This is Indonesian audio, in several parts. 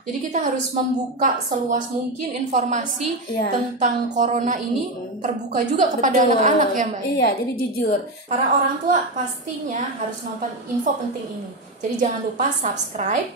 Jadi kita harus membuka seluas mungkin informasi tentang corona ini, terbuka juga kepada anak-anak ya Mbak? Iya, jadi jujur. Para orang tua pastinya harus nonton info penting ini. Jadi jangan lupa subscribe,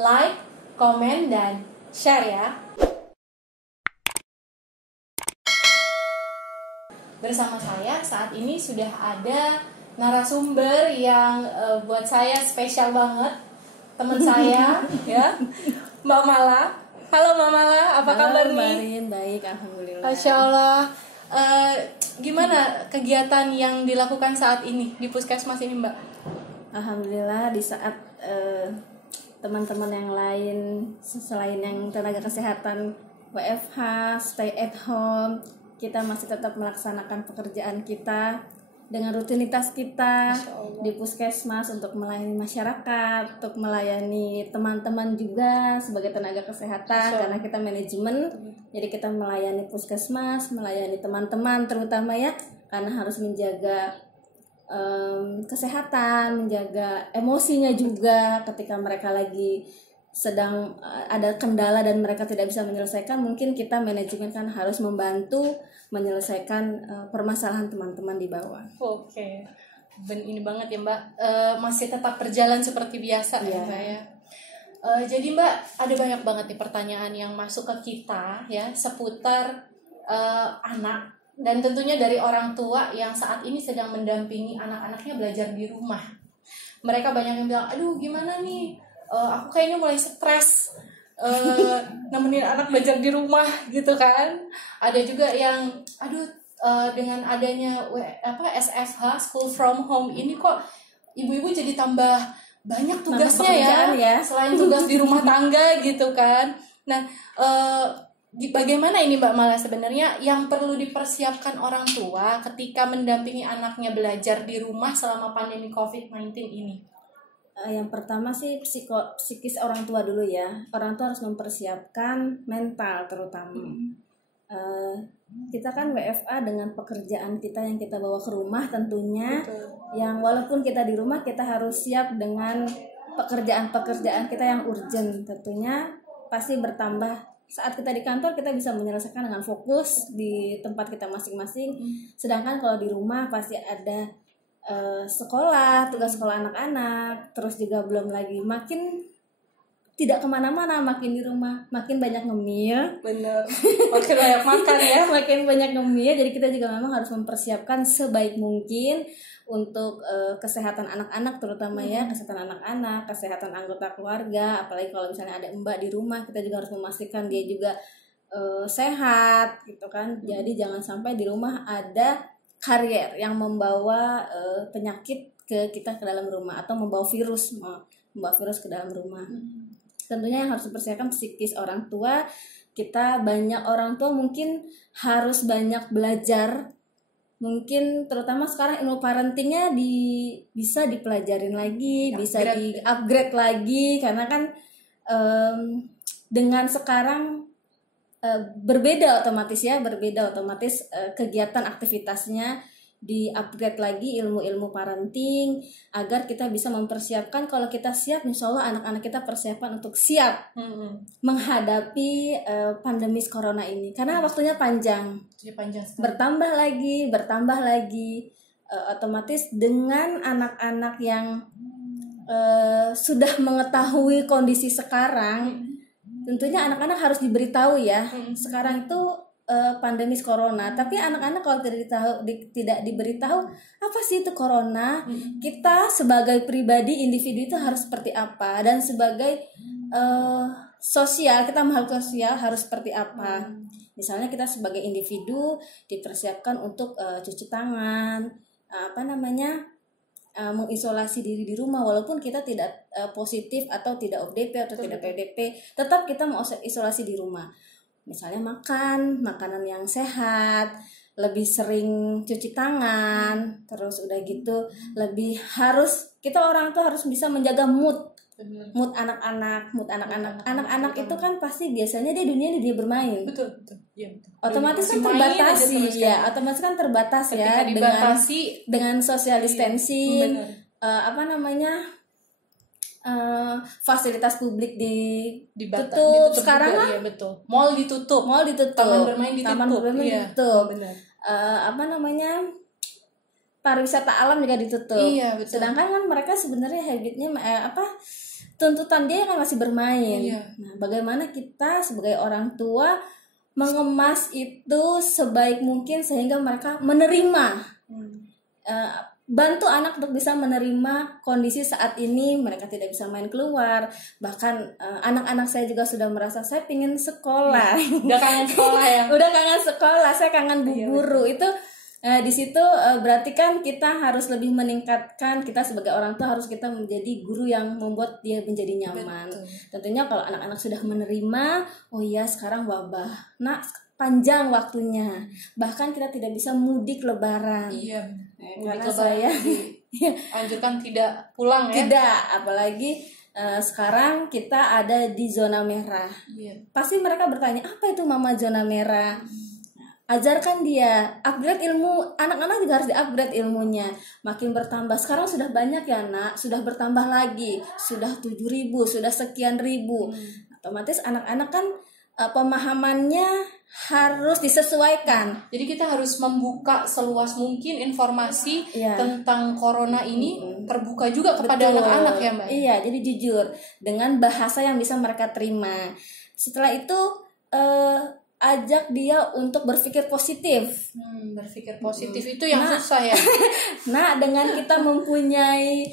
like, komen, dan share ya. Bersama saya saat ini sudah ada narasumber yang buat saya spesial banget, teman saya ya, Mbak Mala. Halo Mbak Mala, apa kabar nih? Baik, alhamdulillah. Masya Allah. Gimana kegiatan yang dilakukan saat ini di Puskesmas ini Mbak? Alhamdulillah di saat teman-teman yang lain selain yang tenaga kesehatan WFH, stay at home, kita masih tetap melaksanakan pekerjaan kita dengan rutinitas kita di Puskesmas untuk melayani masyarakat, untuk melayani teman-teman juga sebagai tenaga kesehatan karena kita manajemen, jadi kita melayani Puskesmas, melayani teman-teman terutama ya, karena harus menjaga kesehatan, menjaga emosinya juga ketika mereka lagi sedang ada kendala dan mereka tidak bisa menyelesaikan, mungkin kita manajemen kan harus membantu menyelesaikan permasalahan teman-teman di bawah. Oke, ini banget ya Mbak, masih tetap berjalan seperti biasa ya Mbak ya. Jadi Mbak, ada banyak banget nih pertanyaan yang masuk ke kita ya seputar anak dan tentunya dari orang tua yang saat ini sedang mendampingi anak-anaknya belajar di rumah. Mereka banyak yang bilang, aduh gimana nih, aku kayaknya mulai stres nemenin anak belajar di rumah gitu kan. Ada juga yang aduh dengan adanya SFH, school from home ini kok ibu-ibu jadi tambah banyak tugasnya ya, selain tugas di rumah tangga gitu kan. Nah bagaimana ini Mbak Mala sebenarnya yang perlu dipersiapkan orang tua ketika mendampingi anaknya belajar di rumah selama pandemi COVID-19 ini? Yang pertama sih psikis orang tua dulu ya. Orang tua harus mempersiapkan mental terutama. Kita kan WFA dengan pekerjaan kita yang kita bawa ke rumah tentunya. Yang walaupun kita di rumah kita harus siap dengan pekerjaan-pekerjaan kita yang urgent tentunya pasti bertambah. Saat kita di kantor kita bisa menyelesaikan dengan fokus di tempat kita masing-masing. Sedangkan kalau di rumah pasti ada sekolah, tugas sekolah anak-anak, terus juga belum lagi makin tidak kemana-mana, makin di rumah, makin banyak ngemil. Bener, makin banyak makan ya. Makin banyak ngemil, jadi kita juga memang harus mempersiapkan sebaik mungkin untuk kesehatan anak-anak terutama ya, kesehatan anak-anak, kesehatan anggota keluarga, apalagi kalau misalnya ada mbak di rumah, kita juga harus memastikan dia juga sehat gitu kan. Jadi jangan sampai di rumah ada karier yang membawa penyakit ke dalam rumah atau membawa virus ke dalam rumah. Tentunya yang harus dipersiapkan psikis orang tua. Kita banyak orang tua mungkin harus banyak belajar, mungkin terutama sekarang ilmu parentingnya bisa dipelajarin lagi, bisa di-upgrade lagi karena kan dengan sekarang berbeda otomatis kegiatan aktivitasnya di-upgrade lagi ilmu-ilmu parenting agar kita bisa mempersiapkan. Kalau kita siap, insya Allah anak-anak kita persiapan untuk siap menghadapi pandemi corona ini karena waktunya panjang bertambah lagi otomatis dengan anak-anak yang sudah mengetahui kondisi sekarang. Tentunya anak-anak harus diberitahu ya. Sekarang itu pandemi corona, tapi anak-anak kalau tidak diberitahu apa sih itu corona, kita sebagai pribadi individu itu harus seperti apa, dan sebagai sosial, kita makhluk sosial harus seperti apa. Misalnya kita sebagai individu dipersiapkan untuk cuci tangan, mengisolasi diri di rumah walaupun kita tidak positif atau tidak ODP atau tidak PDP, tetap kita mau isolasi di rumah. Misalnya makan makanan yang sehat, lebih sering cuci tangan, terus udah gitu kita orang tuh harus bisa menjaga mood anak-anak. Anak-anak itu kan pasti biasanya dia bermain. Betul. Otomatis kan terbatas otomatis kan terbatas ya dengan social distancing, fasilitas publik ditutup ditutup sekarang juga, iya betul. Mall ditutup, taman bermain ditutup, iya, ditutup. benar. Pariwisata alam juga ditutup. Iya, betul. Sedangkan kan mereka sebenarnya habitnya tuntutan dia kan masih bermain. Iya. Nah, bagaimana kita sebagai orang tua mengemas itu sebaik mungkin sehingga mereka menerima, bantu anak untuk bisa menerima kondisi saat ini. Mereka tidak bisa main keluar, bahkan anak-anak saya juga sudah merasa saya pingin sekolah. Udah kangen sekolah ya. Udah kangen sekolah, saya kangen bu guru. Itu di situ berarti kan kita harus lebih meningkatkan, kita sebagai orang tua harus kita menjadi guru yang membuat dia menjadi nyaman. Betul. Tentunya kalau anak-anak sudah menerima, oh iya sekarang wabah, nah panjang waktunya, bahkan kita tidak bisa mudik lebaran. Iya. Karena saya anjurkan tidak pulang ya. Tidak, apalagi sekarang kita ada di zona merah. Iya. Pasti mereka bertanya, apa itu mama zona merah? Ajarkan dia, upgrade ilmu, anak-anak juga harus di-upgrade ilmunya, makin bertambah. Sekarang sudah banyak ya nak, sudah bertambah lagi, sudah 7.000, sudah sekian ribu. Otomatis anak-anak kan pemahamannya harus disesuaikan. Jadi kita harus membuka seluas mungkin informasi tentang corona ini, terbuka juga kepada anak-anak ya Mbak? Iya, jadi jujur, dengan bahasa yang bisa mereka terima. Setelah itu ajak dia untuk berpikir positif. Berpikir positif itu yang susah ya. Nah, dengan kita mempunyai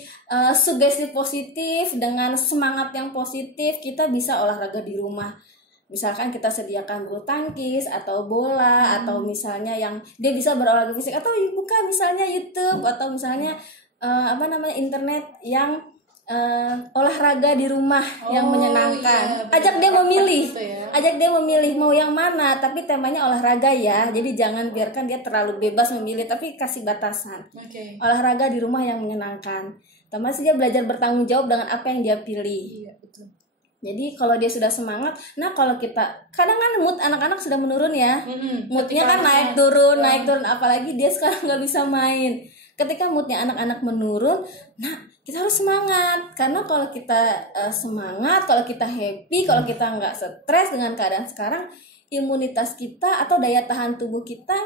sugesti positif, dengan semangat yang positif, kita bisa olahraga di rumah. Misalkan kita sediakan bulu tangkis atau bola, atau misalnya yang dia bisa berolahraga fisik, atau buka misalnya YouTube, atau misalnya internet yang olahraga di rumah yang menyenangkan. Iya, ajak dia memilih, ya. Ajak dia memilih mau yang mana, tapi temanya olahraga ya. Jadi jangan biarkan dia terlalu bebas memilih, tapi kasih batasan. Olahraga di rumah yang menyenangkan. Terus dia belajar bertanggung jawab dengan apa yang dia pilih. Iya, betul. Jadi kalau dia sudah semangat, nah kalau kita kadang kan mood anak-anak sudah menurun ya, moodnya kan naik turun, apalagi dia sekarang nggak bisa main. Ketika moodnya anak-anak menurun, nah kita harus semangat, karena kalau kita semangat, kalau kita happy, kalau kita nggak stres dengan keadaan sekarang, imunitas kita atau daya tahan tubuh kita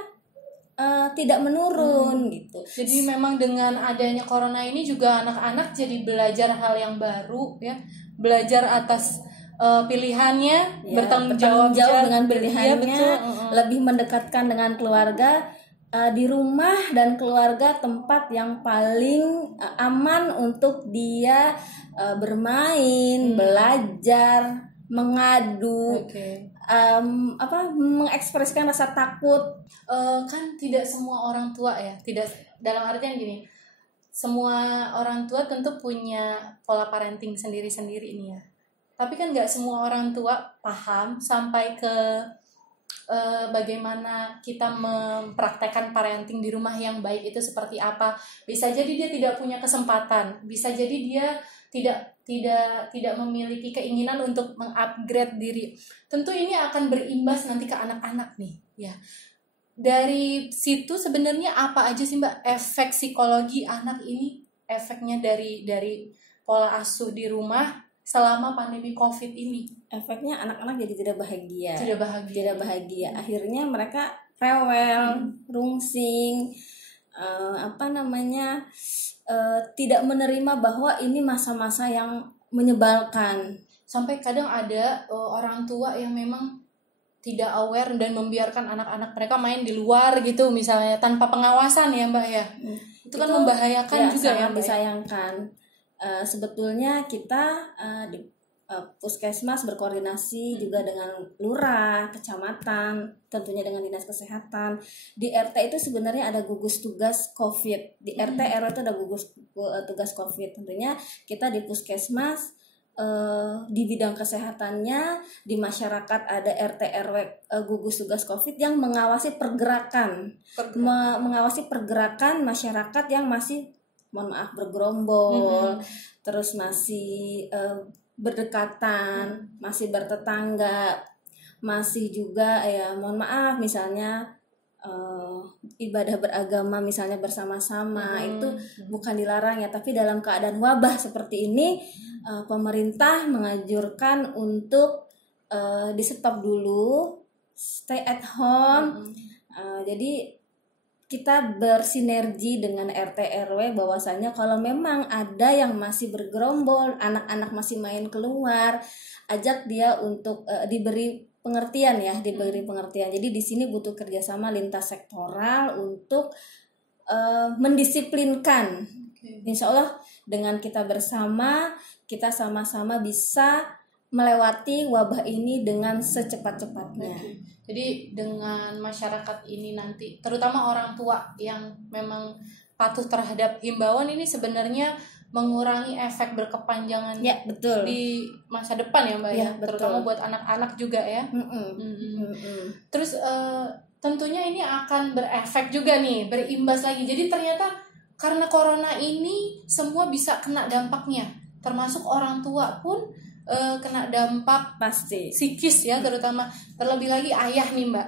tidak menurun gitu. Jadi memang dengan adanya corona ini juga anak-anak jadi belajar hal yang baru ya, belajar atas pilihannya, bertanggung jawab dengan pilihannya, lebih mendekatkan dengan keluarga. Di rumah dan keluarga tempat yang paling aman untuk dia bermain, belajar, mengadu, mengekspresikan rasa takut. Kan tidak semua orang tua ya, tidak, dalam artian gini, semua orang tua tentu punya pola parenting sendiri-sendiri nih ya. Tapi kan nggak semua orang tua paham sampai ke bagaimana kita mempraktekkan parenting di rumah yang baik itu seperti apa. Bisa jadi dia tidak punya kesempatan, bisa jadi dia tidak memiliki keinginan untuk mengupgrade diri. Tentu ini akan berimbas nanti ke anak-anak nih ya. Dari situ sebenarnya apa aja sih Mbak efek psikologi anak ini, efeknya dari pola asuh di rumah selama pandemi COVID ini? Efeknya anak-anak jadi tidak bahagia. Akhirnya mereka rewel, rungsing, tidak menerima bahwa ini masa-masa yang menyebalkan. Sampai kadang ada orang tua yang memang tidak aware dan membiarkan anak-anak mereka main di luar gitu misalnya tanpa pengawasan ya Mbak ya. Itu kan membahayakan juga ya, disayangkan. Sebetulnya kita di puskesmas berkoordinasi juga dengan lurah, kecamatan, tentunya dengan dinas kesehatan. Di RT itu sebenarnya ada gugus tugas COVID. Di RT RW itu ada gugus tugas COVID. Tentunya kita di puskesmas di bidang kesehatannya, di masyarakat ada RT RW gugus tugas COVID yang mengawasi pergerakan masyarakat yang masih, mohon maaf, bergerombol, terus masih berdekatan, masih bertetangga, masih juga ya mohon maaf misalnya ibadah beragama misalnya bersama-sama itu bukan dilarang ya, tapi dalam keadaan wabah seperti ini pemerintah menganjurkan untuk di stop dulu, stay at home. Jadi kita bersinergi dengan RT RW bahwasanya kalau memang ada yang masih bergerombol, anak-anak masih main keluar, ajak dia untuk diberi pengertian ya, diberi pengertian. Jadi di sini butuh kerjasama lintas sektoral untuk mendisiplinkan. Insya Allah dengan kita bersama, kita sama-sama bisa melewati wabah ini dengan secepat-cepatnya. Jadi dengan masyarakat ini nanti, terutama orang tua yang memang patuh terhadap himbauan ini sebenarnya mengurangi efek berkepanjangan ya, betul. Di masa depan ya Mbak ya, terutama buat anak-anak juga ya. Terus tentunya ini akan berefek juga nih, berimbas lagi. Jadi ternyata karena corona ini semua bisa kena dampaknya, termasuk orang tua pun kena dampak pasti psikis ya, terutama terlebih lagi ayah nih Mbak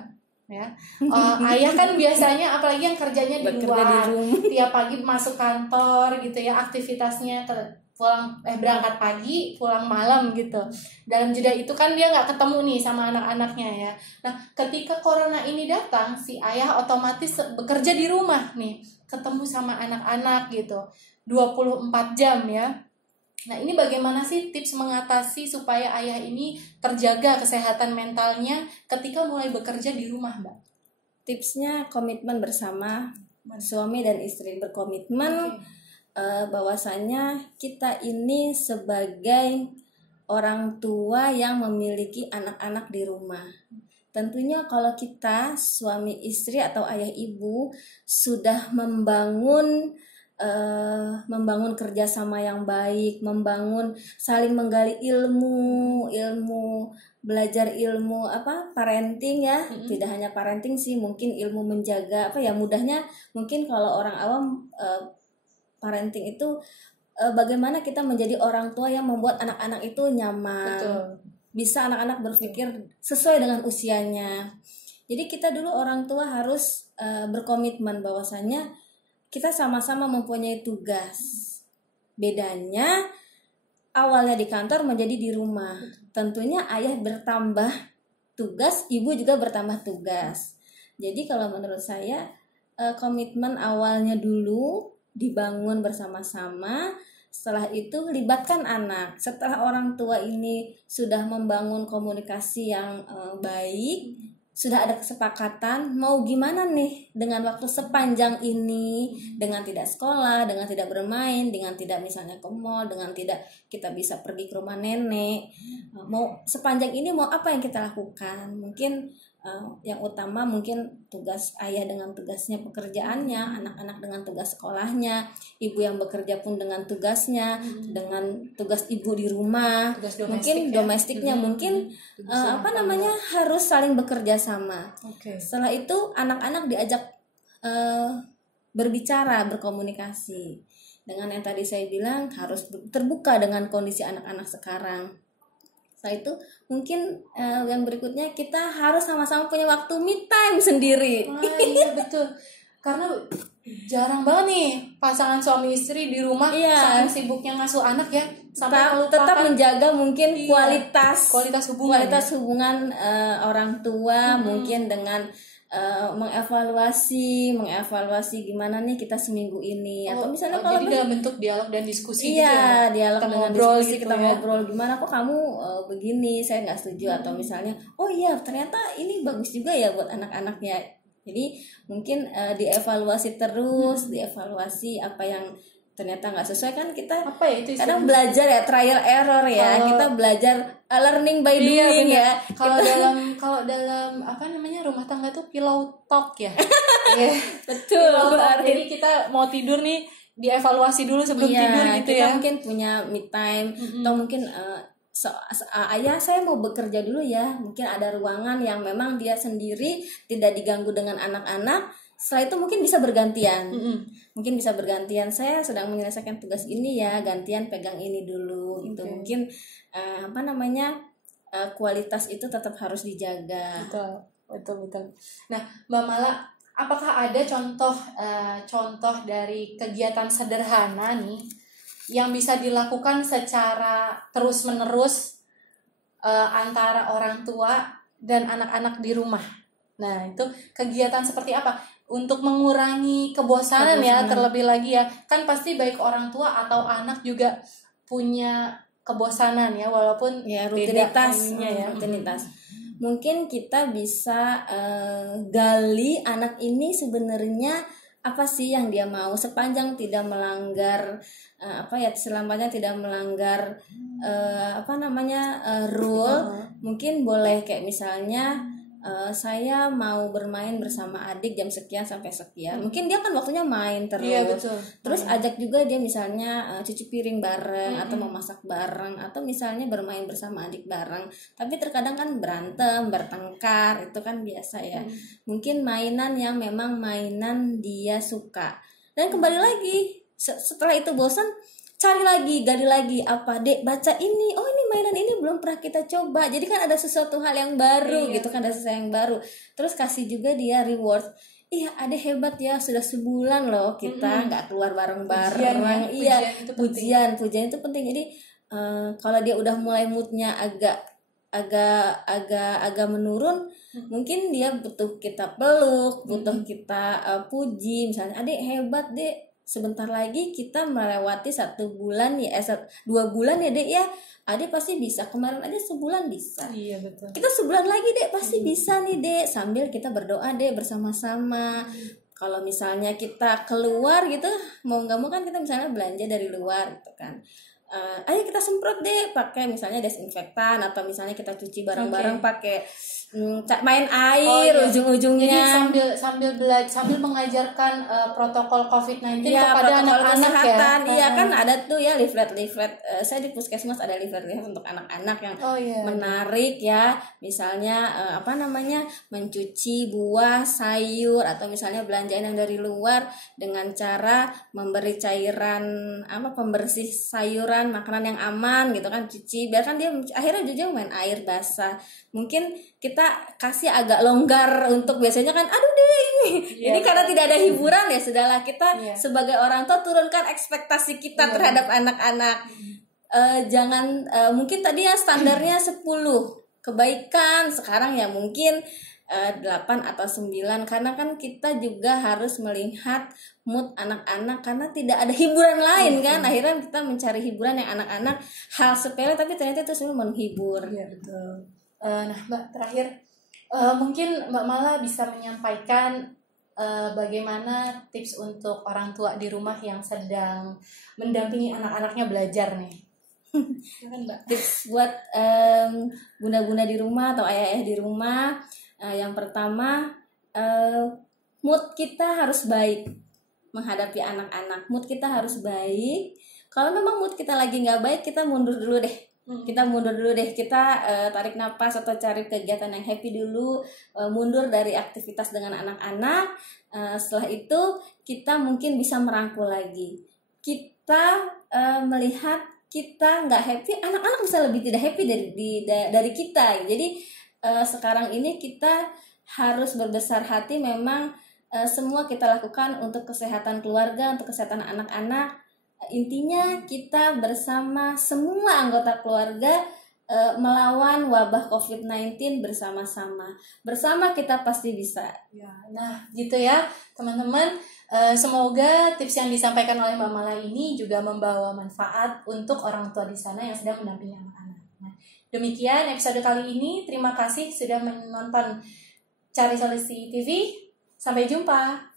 ya. Ayah kan biasanya apalagi yang kerjanya di luar, tiap pagi masuk kantor gitu ya, aktivitasnya pulang berangkat pagi pulang malam gitu. Dalam jeda itu kan dia nggak ketemu nih sama anak-anaknya ya. Nah ketika corona ini datang, si ayah otomatis bekerja di rumah nih, ketemu sama anak-anak gitu 24 jam ya. Nah ini bagaimana sih tips mengatasi supaya ayah ini terjaga kesehatan mentalnya ketika mulai bekerja di rumah Mbak? Tipsnya komitmen bersama, suami dan istri berkomitmen bahwasanya kita ini sebagai orang tua yang memiliki anak-anak di rumah. Tentunya kalau kita suami istri atau ayah ibu sudah membangun kerjasama yang baik, membangun saling menggali ilmu, belajar ilmu parenting ya, tidak hanya parenting sih, mungkin ilmu menjaga mudahnya mungkin kalau orang awam parenting itu bagaimana kita menjadi orang tua yang membuat anak-anak itu nyaman. Betul. Bisa anak-anak berpikir sesuai dengan usianya. Jadi kita dulu orang tua harus berkomitmen bahwasanya kita sama-sama mempunyai tugas. Bedanya awalnya di kantor menjadi di rumah. Tentunya ayah bertambah tugas, ibu juga bertambah tugas. Jadi kalau menurut saya komitmen awalnya dulu dibangun bersama-sama. Setelah itu libatkan anak. Setelah orang tua ini sudah membangun komunikasi yang baik, sudah ada kesepakatan mau gimana nih dengan waktu sepanjang ini, dengan tidak sekolah, dengan tidak bermain, dengan tidak misalnya ke mall, dengan tidak kita bisa pergi ke rumah nenek, mau sepanjang ini mau apa yang kita lakukan. Mungkin yang utama mungkin tugas ayah dengan tugasnya pekerjaannya, anak-anak dengan tugas sekolahnya, ibu yang bekerja pun dengan tugasnya, dengan tugas ibu di rumah, mungkin domestiknya mungkin harus saling bekerja sama. Setelah itu anak-anak diajak berbicara, berkomunikasi. Dengan yang tadi saya bilang harus terbuka dengan kondisi anak-anak sekarang. Setelah itu mungkin yang berikutnya kita harus sama-sama punya waktu me time sendiri. Iya betul. Karena jarang banget nih pasangan suami istri di rumah saking sibuknya ngasuh anak ya, sampai tetap menjaga mungkin kualitas hubungan orang tua, mungkin dengan mengevaluasi gimana nih kita seminggu ini, atau misalnya kalau jadi dalam bentuk dialog dan diskusi dialog dengan ngobrol diskusi gitu kita ngobrol gimana kok kamu begini, saya nggak setuju, atau misalnya ternyata ini bagus juga ya buat anak-anaknya. Jadi mungkin dievaluasi terus, dievaluasi apa yang ternyata nggak sesuai kan, kita kadang belajar ya, trial error ya, kita belajar learning by doing ya. Kalau dalam rumah tangga tuh pillow talk ya. Betul. Jadi kita mau tidur nih dievaluasi dulu sebelum tidur gitu kita ya. Mungkin punya me time atau mungkin ayah saya mau bekerja dulu ya, mungkin ada ruangan yang memang dia sendiri tidak diganggu dengan anak-anak. Setelah itu mungkin bisa bergantian, saya sedang menyelesaikan tugas ini ya, gantian pegang ini dulu. Itu mungkin kualitas itu tetap harus dijaga. Betul. Nah Mbak Mala, apakah ada contoh dari kegiatan sederhana nih yang bisa dilakukan secara terus-menerus antara orang tua dan anak-anak di rumah? Nah, itu kegiatan seperti apa? Untuk mengurangi kebosanan ya, terlebih lagi ya. Kan pasti baik orang tua atau anak juga punya kebosanan ya, walaupun ya rutinitas ya. Rutinitas. Mungkin kita bisa gali anak ini sebenarnya apa sih yang dia mau, sepanjang tidak melanggar selamanya tidak melanggar rule. Mungkin boleh kayak misalnya saya mau bermain bersama adik jam sekian sampai sekian. Mungkin dia kan waktunya main terus. Iya, betul. Terus ajak juga dia misalnya cuci piring bareng atau memasak bareng, atau misalnya bermain bersama adik bareng. Tapi terkadang kan berantem, bertengkar, itu kan biasa ya. Mungkin mainan yang memang mainan dia suka. Dan kembali lagi setelah itu bosan, cari lagi, gali lagi, apa dek baca ini, oh ini mainan ini belum pernah kita coba, jadi kan ada sesuatu hal yang baru gitu kan, ada sesuatu yang baru. Terus kasih juga dia reward, iya adek hebat ya, sudah sebulan loh kita nggak keluar bareng-bareng. Pujian itu penting. Jadi kalau dia udah mulai moodnya agak menurun, mungkin dia butuh kita peluk, butuh kita puji, misalnya adek hebat dek, sebentar lagi kita melewati 1 bulan ya, 2 bulan ya dek ya, adek pasti bisa, kemarin aja sebulan bisa. Iya betul. Kita sebulan lagi dek pasti bisa nih dek, sambil kita berdoa dek bersama-sama. Kalau misalnya kita keluar gitu, mau nggak mau kan kita misalnya belanja dari luar gitu kan, ayo kita semprot deh pakai misalnya desinfektan, atau misalnya kita cuci bareng-bareng pakai main air ujung-ujungnya. Jadi sambil mengajarkan protokol COVID-19 kepada anak-anak kesehatan. Iya kan ada tuh ya leaflet. Saya di puskesmas ada leaflet untuk anak-anak yang menarik ya. Misalnya mencuci buah, sayur, atau misalnya belanjaan yang dari luar dengan cara memberi cairan pembersih sayuran, makanan yang aman gitu kan, cuci. Biarkan dia akhirnya jujur main air basah. Mungkin kita kasih agak longgar untuk biasanya kan aduh deh ini. Jadi karena tidak ada hiburan ya sudahlah, kita sebagai orang tua turunkan ekspektasi kita terhadap anak-anak. Jangan mungkin tadi ya standarnya 10 kebaikan, sekarang ya mungkin 8 atau 9, karena kan kita juga harus melihat mood anak-anak, karena tidak ada hiburan lain kan. Akhirnya kita mencari hiburan yang anak-anak hal sepele tapi ternyata itu semua menghibur. Iya betul. Nah Mbak, terakhir mungkin Mbak Mala bisa menyampaikan bagaimana tips untuk orang tua di rumah yang sedang mendampingi anak-anaknya belajar nih. Mbak. Tips buat bunda-bunda di rumah atau ayah-ayah di rumah, yang pertama mood kita harus baik menghadapi anak-anak. Mood kita harus baik. Kalau memang mood kita lagi nggak baik, kita mundur dulu deh. Kita tarik napas atau cari kegiatan yang happy dulu, mundur dari aktivitas dengan anak-anak. Setelah itu kita mungkin bisa merangkul lagi. Kita melihat kita nggak happy, anak-anak bisa lebih tidak happy dari kita. Jadi sekarang ini kita harus berbesar hati, memang semua kita lakukan untuk kesehatan keluarga, untuk kesehatan anak-anak. Intinya kita bersama semua anggota keluarga melawan wabah COVID-19 bersama-sama. Bersama kita pasti bisa. Ya, nah gitu ya teman-teman. Semoga tips yang disampaikan oleh Mbak Mala ini juga membawa manfaat untuk orang tua di sana yang sedang mendampingi anak-anak. Nah, demikian episode kali ini. Terima kasih sudah menonton Cari Solusi TV. Sampai jumpa.